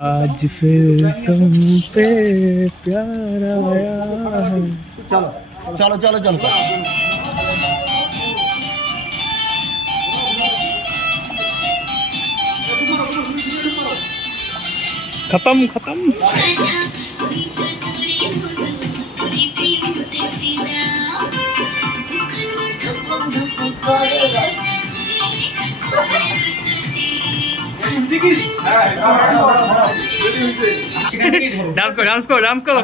आज फिर तुम पे प्यार आया है। चलो चलो चलो चलो खत्म खत्म। डांस करो डांस करो डांस करो।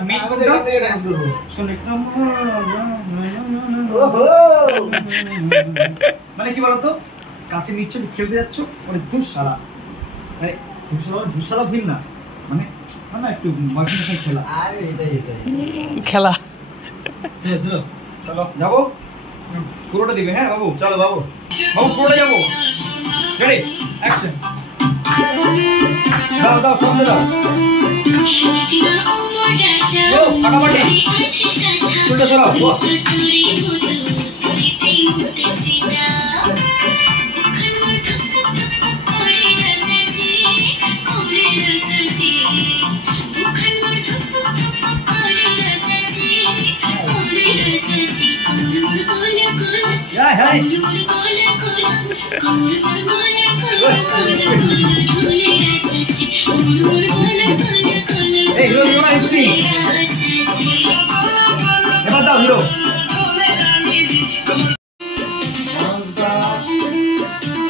মানে কি বলতো কাছে নিচ্ছ খেলতে যাচ্ছ মানে দুঃসালা মানে দুঃসালা ফিল না মানে না একটু বয়ফ্রেন্ডের সাথে খেলা। আরে এটাই খেলা। চলো চলো চলো যাবো পুরোটা দিবে। হ্যাঁ বাবু চলো বাবু বাবু পুরোটা যাবো। Ready action. দাও দাও সামনে দাও। ও ফাটাফাটি উল্টা সরাও। Hey, hero, you want to sing? Ebar dao, hero.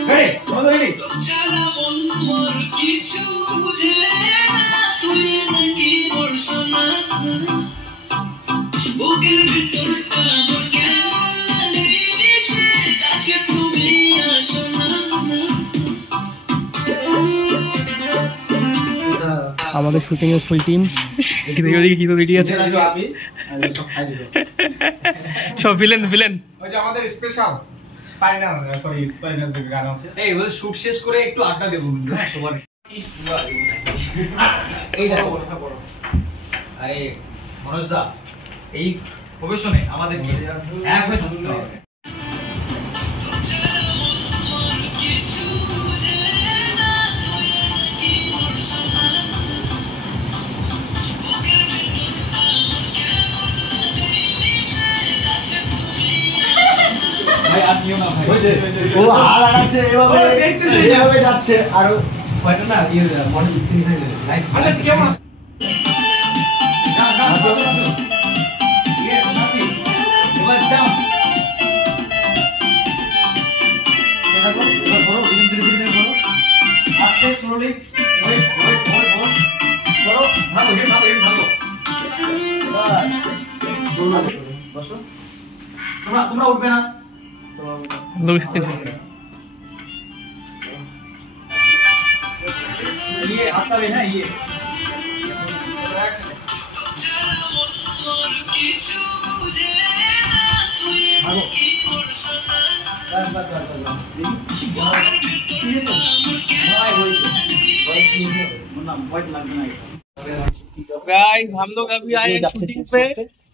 Ready? Come on, ready? আমাদের শুটিং এর ফুল টিম এদিকে কি তো রেডি আছে সব ভিলেন ভিলেন। ওই যে আমাদের স্পেশাল স্পাইনাল স্পাইনাল যে গান আছে এই ওই শুট শেষ করে একটু আড্ডা দেব সবার। এই দেখো ওটা বড়। আরে মনোজ দা এই প্রফেশনে আমাদের কি এক হয়ে থাকতে হবে। ভাই আর নিও না ভাই ও হাল আনাচ্ছে এভাবে যাচ্ছে আর হয়তো না ইয়ে মডেল সিন হয়ে যাবে। আচ্ছা ঠিক আছে না ইয়েস নাচি এবার যাও। এটা করো ধরো ধীরে ধীরে ধরো আস্তে স্লোলি ওয়েট ওয়েট ওয়েট করো ভালো হে ভালো হে ভালো বাস বসো। তোমরা উঠবে না ये आता है ना ये गाइस हम लोग अभी आए हैं शूटिंग पे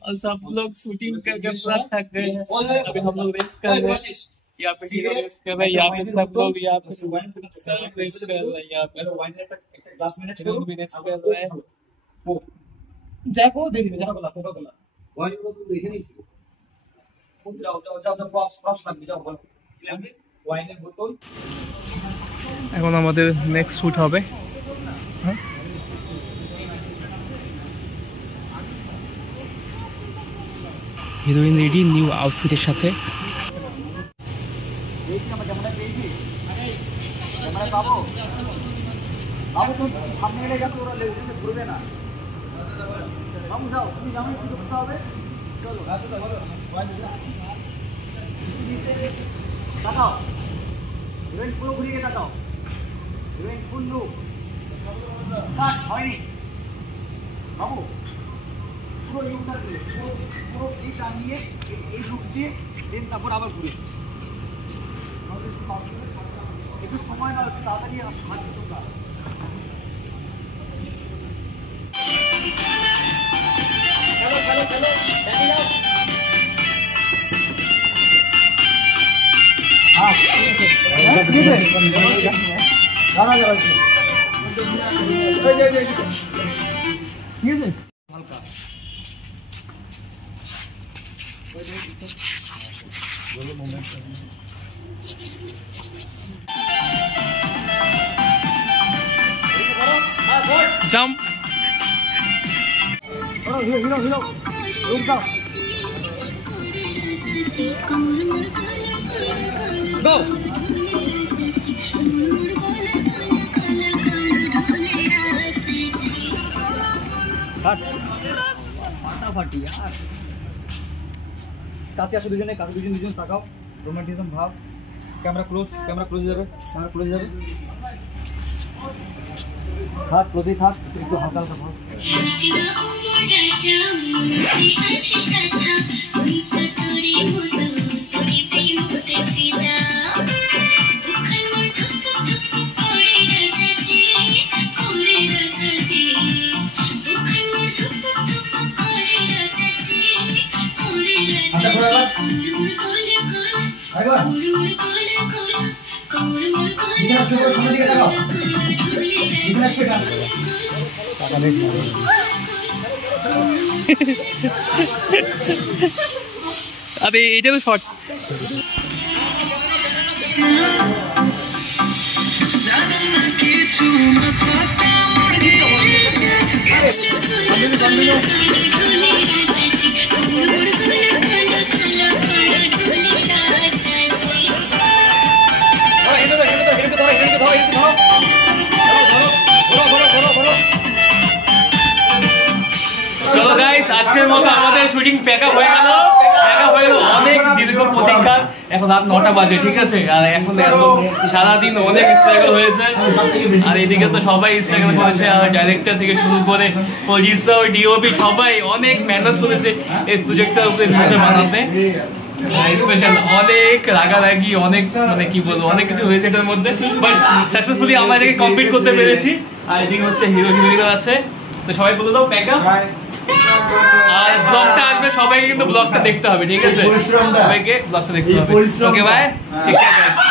और सब लोग शूटिंग करके पूरा थक गए हैं। अभी हम लोग रेस्ट कर रहे हैं। यहाँ पे हीरो रेस्ट कर रहे हैं, यहाँ पे सब लोग यहाँ पे सब रेस्ट कर रहे हैं। यहाँ पे हीरो भी रेस्ट कर रहे हैं। देखो देखो जाओ बोला फोटो बोला वाइन बोतल देखे नहीं थी। जाओ जाओ जाओ प्रॉप्स प्रॉप्स लग जाओ बोलो वाइনের বোতল। এখন আমাদের নেক্সট শুট হবে। হিরোইন রেডি নিউ আউটফিটের সাথে। বাবু তুমি সামনে গেলে যাও ওরা লেগে ঘুরবে না। বাবু যাও তুমি যাও কি করতে হবে চলো তাকাও হিরোইন পুরো ঘুরিয়ে তাকাও হিরোইন ফুল লুক কাট হয়নি বাবু পুরো ইউটার দিলে পুরো এই টানিয়ে এই লুক দিয়ে দেন তারপর আবার ঘুরে একটু সময় নাও একটু তাড়াতাড়ি হাত তোমরা। चलो चलो चलो बैठ जाओ। हां ठीक है। ঠিক আছে হালকা জাম্প হিরো দাও গো ফাটাফাটি यार কাছে আসো দুজনে কাছে দুজন তাকাও রোমান্টিজম ভাব ক্যামেরা ক্লোজ যাবে হাত ক্লোজই থাক একটু হালকা ভাব अरे এটা তো শর্ট চলো গাইস আজকের মতো আমাদের শুটিং প্যাকআপ হয়ে গেল অনেক দীর্ঘ প্রতীক্ষা এখন রাত 9টা বাজে ঠিক আছে আর এখন সারাদিন অনেক স্ট্রাগল হয়েছে আর এদিকে তো সবাই স্ট্রাগল করেছে আর ডাইরেক্টর থেকে শুরু করে প্রোডিউসার ডিওপি সবাই অনেক মেহনত করেছে এই প্রজেক্টটার উপরে বানাতে স্পেশাল অনেক রাগারাগি অনেক মানে কি বলবো অনেক কিছু হয়েছে এটার মধ্যে বাট সাকসেসফুলি আমরা এটাকে কমপ্লিট করতে পেরেছি আর এদিকে হচ্ছে হিরো আছে তো সবাই বলে দাও প্যাকআপ আর ব্লগটা আসবে সবাইকে কিন্তু ব্লগটা দেখতে হবে ঠিক আছে সবাইকে ব্লগটা দেখতে হবে okay bye take care guys